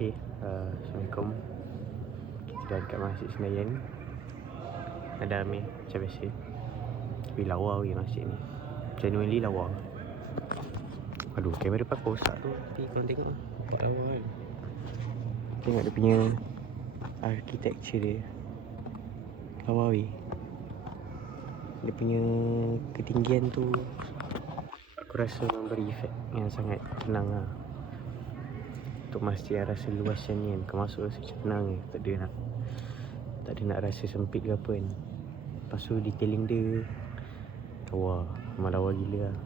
Okay, Assalamualaikum. Kita dekat Masjid Senayan. Ada Amir macam biasa. Tapi lawa weh masjid ni. Genuinely lawa. Aduh, kamera pakai rosak tu. Tapi korang tengok lah, nampak lawa kan. Tengok dia punya architecture dia. Lawa weh. Dia punya ketinggian tu aku rasa memberi efek yang sangat tenang lah. Untuk masjid yang rasa luas macam ni kan, kau masuk rasa macam tenang je. Tak ada nak rasa sempit ke apa kan. Lepas tu detailing dia lawa, memang lawa gila lah.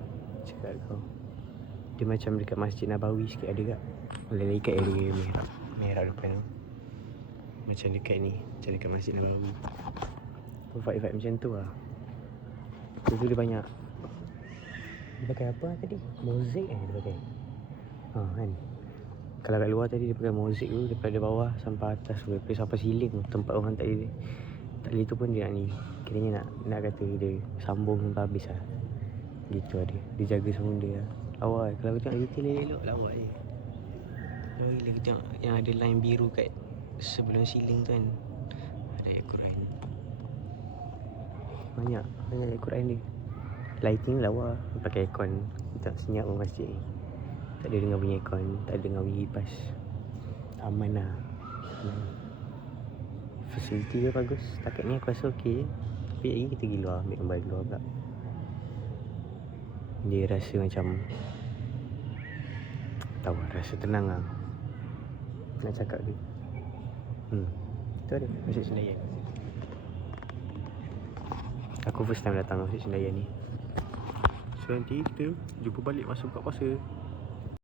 Cakap kau, dia macam dekat Masjid Nabawi sikit ada tak? Lain-lain kat area merah depan tu. Macam dekat ni, macam dekat Masjid Nabawi. Vibe-vibe macam tu lah. Lepas tu dia banyak. Dia pakai apa tadi? Mozaik dia pakai. Kan. Kalau kat luar tadi dia pakai mozaik tu daripada bawah sampai atas, daripada sampai siling tu. Tempat orang tak boleh tu pun dia nak ni. Kiranya nak kata dia sambung sampai habis lah. Gitu lah dia. Dia jaga semua dia lah. Lawa lah. Kalau kita tengok detail elok lawa je. Lawa gila kita tengok yang ada line biru kat sebelum siling tu kan. Ada ayat Quran. Banyak ayat Quran dia. Lighting lawa. Pakai aircon. Tak senyap pun masjid ni. Tak ada dengar bunyi aircon. Tak ada dengar bunyi kipas. Aman lah. Facility dia bagus. Takat ni aku rasa okey. Tapi lagi kita pergi luar, ambil gambar luar pula. Dia rasa macam tahu lah, rasa tenang lah. Nak cakap dia tu ada Masjid Senayan. Aku first time datang Masjid Senayan ni. So nanti kita jumpa balik masa buka puasa.